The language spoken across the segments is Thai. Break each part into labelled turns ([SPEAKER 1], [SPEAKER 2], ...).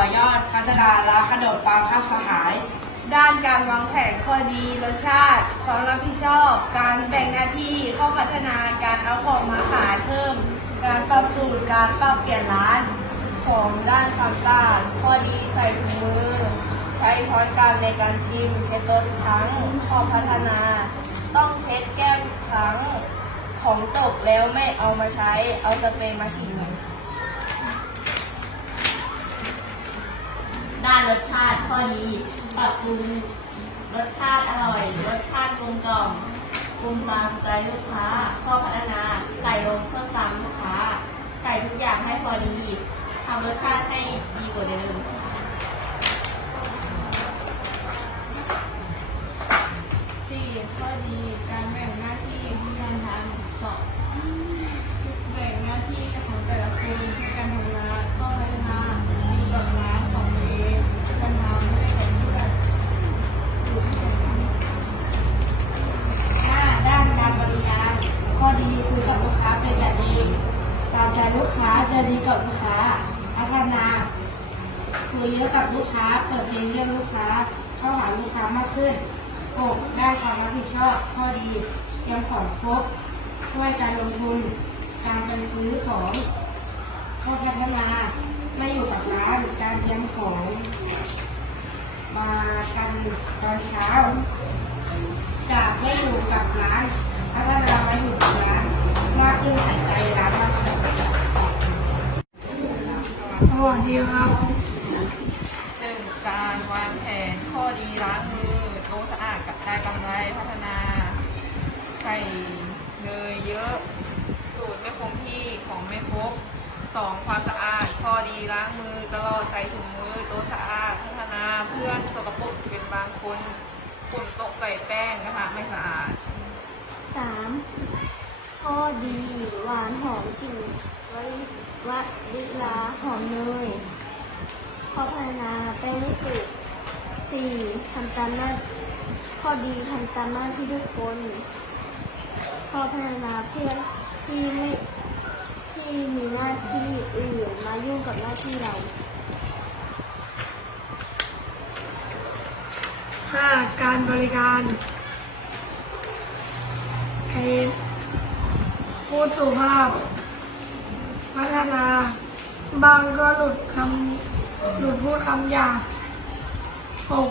[SPEAKER 1] อยอดพัฒนาและขนมปังข้าวสหาย
[SPEAKER 2] ด้านการวางแผนข้อดีรสชาติความรับผิดชอบ การแบ่งหน้าที่ข้อพัฒนาการเอาของมาขายเพิ่ม การปรับสูตรการปรับเปลี่ยนร้านสองด้านความสะอาดข้อดีใส่ถุงมือ ใช้ช้อนกลางในการชิมเช็ดต๊ะทุกครั้งข้อพัฒนา ต้องเช็ดแก้วทุกครั้งของตกแล้วไม่เอามาใช้เอาสเปรย์มาฉีด
[SPEAKER 3] รสชาติข้อดีปรับปรุงรสชาติอร่อย รสชาติกลมกล่อมปรุงตามใจลูกค้า ข้อพัฒนาใส่ลงเครื่องตามลูกค้า ใส่ทุกอย่างให้พอดีทำรสชาติให้ดีกว่าเดิม
[SPEAKER 2] สี่ข้อดีการแบ่งหน้าที่ที่การทำสองแบ่งหน้าที่ของแต่ละคนในการทำงานข้อพัฒนามีกับร้านของตัวเองการทำไม่ได้กับเพื่อนห้าด้านการบริการ ข้อดีคุยกับลูกค้าเป็นแบบเองตามใจลูกค้าจะดีกับลูกค้า พัฒนา คุยเยอะกับลูกค้า เปิดเพลงเรียกลูกค้า เข้าหาลูกค้ามากขึ้น 6. ได้ความรับผิดชอบข้อดีเตรียมของครบช่วยการลงทุน การไปซื้อของข้อพัฒนาไม่อยู่กับร้านการเตรียมของ มากันตอนเช้า จากไม่อยู่กับร้านพัฒนามาอยู่กับร้านมากขึ้นใส่ใจร้านมากขึ้น
[SPEAKER 4] สวัสดีครับ
[SPEAKER 5] หนึ่ง การวางแผนข้อดีล้างมือโต๊ะสะอาดกับได้กำไรพัฒนาใส่เนยเยอะ สูตรไม่คงที่ของไม่ครบสองความสะอาดข้อดีล้างมือตลอดใส่ถุงมือโต๊ะสะอาดพัฒนาเพื่อนสกปรกเป็นบางคนฝุ่นตกใส่แป้งกระทะไม่สะอาด
[SPEAKER 6] สามข้อดีหวานหอมกลิ่นไว้วะลิลาหอมเนย ข้อพัฒนาแป้งไม่สุกสี่ทำตามหน้าข้อดีทำตามหน้าที่ทุกคนข้อพัฒนาเพื่อนที่ไม่ที่มีหน้าที่อื่นมายุ่งกับหน้าที่เรา
[SPEAKER 4] ห้าการบริการให้พูดสุภาพ พัฒนา บางก็หลุดคำ หลุดพูดคำหยาบหก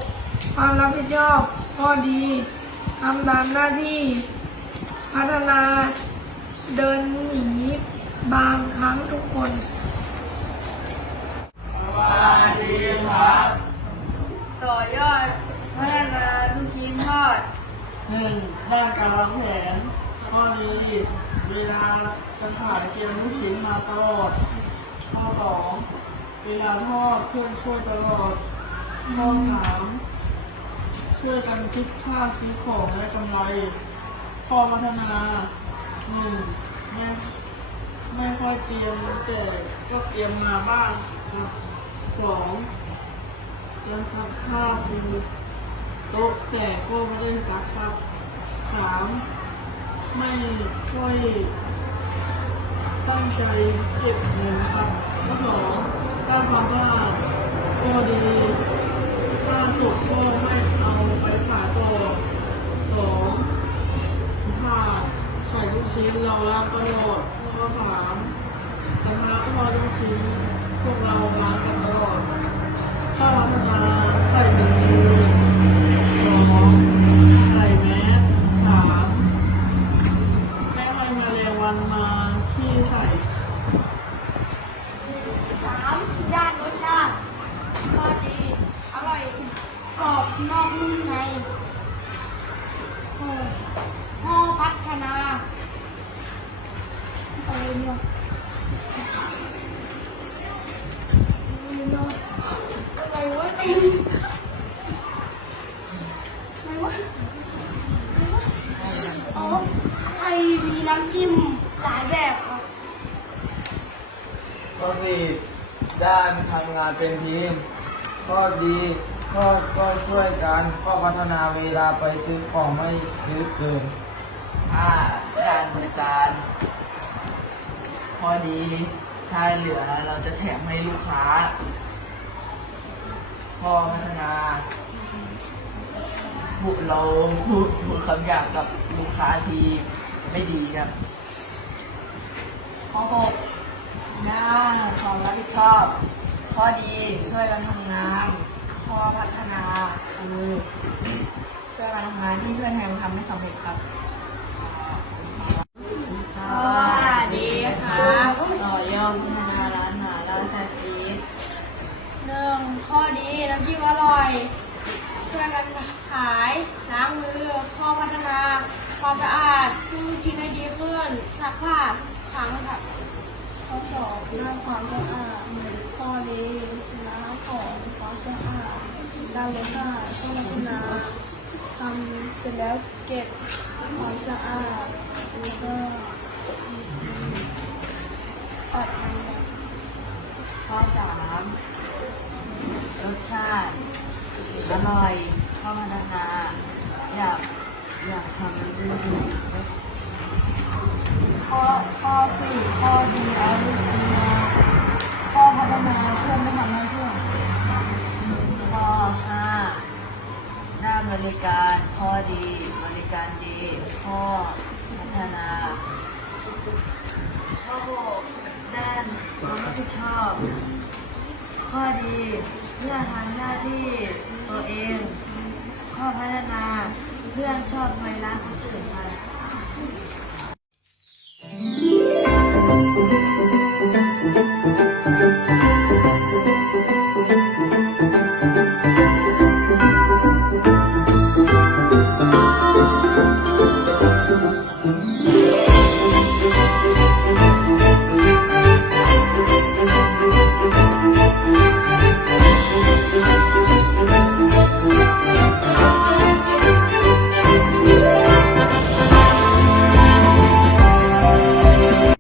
[SPEAKER 4] ความรับผิดชอบข้อดีทำตามหน้าที่ พัฒนาเดินหนีบางครั้งทุกคน
[SPEAKER 2] ต่อยอดพัฒนาลูกชิ้นทอด
[SPEAKER 1] หนึ่งด้านการวางแผนข้อดีเวลาจะขายเตรียมลูกชิ้นมาตลอดข้อสอง เวลาทอดเพื่อนช่วยตลอดข้อสามช่วยกันคิดค่าซื้อของและกำไรข้อพัฒนาหนึ่งไม่ไม่ค่อยเตรียมแต่ก็เตรียมมาบ้างสองเตรียมซักผ้าปูโต๊ะแต่ก็ไม่ได้ซักครับสามไม่ค่อยตั้งใจเก็บเงินครับข้อสองด้า ความว่าดข้อดีถ้าถูกก็ไม่เอาไปขาต่อสองถ้าใส่ลูกชิ้นเราล้างตลอดข้อสามกระทะทอลูกชิ้นพวกเรา อะ
[SPEAKER 6] ไรเนาะไรวะเนี่ยอะไรวะอะไรวะอ๋อไอมีน้ำจิ้มหลายแบบครับ
[SPEAKER 7] ข้อสี่ด้านทำงานเป็นทีม ข้อดีข้อก็ช่วยกันข้อพัฒนาเวลาไปซื้อของไม่ยอะเกิน
[SPEAKER 1] ห้าการบริการข้อดี ถ้าเหลือเราจะแถมให้ลูกค้า
[SPEAKER 7] ข้อพัฒนาพูดเราพูดพูดคำหยาบกับลูกค้าทีไม่ดีครับ
[SPEAKER 2] ข้อ6ด้านความรับผิดชอบ ข้อดีช่วยกันทำงาน ข้อพัฒนาคือช่วยกันทำงานที่เพื่อนแทนทำไม่สำเร็จครับ
[SPEAKER 3] สวัสดีครับต่อยอมพัฒนาร้านหมาล่าสตรีท
[SPEAKER 8] หนึ่งข้อดีน้ำจิ้มอร่อย ช่วยกันขายล้างมือ ข้อพัฒนา ความสะอาดผู้กินให้ดีขึ้ นซักผ้าขังค่ะข้อสองเรื่องความสะอาดข้อดีล้างของความสะอาดการรสชาติข้อพัฒนาทำเสร็จแล้วเก็บความสะอาดแล้วก็ปัดมัน
[SPEAKER 3] ข้อสามรสชาติอร่อยข้อพัฒนาอยากอยากทำให้ดี
[SPEAKER 8] ข้อข้อสี่ข้อดีเอาลูกชิ้นมาข้อพัฒนาเพื่อนไม่ทำให้เพื่อน
[SPEAKER 3] ข้อห้าด้านบริการข้อดี บริการดีข้อพัฒนาข้อหกด้านความรับผิดชอบ ข้อดีเพื่อทำหน้าที่ตัวเอง ข้อพัฒนาเพื่อนชอบไปร้านคนอื่นมา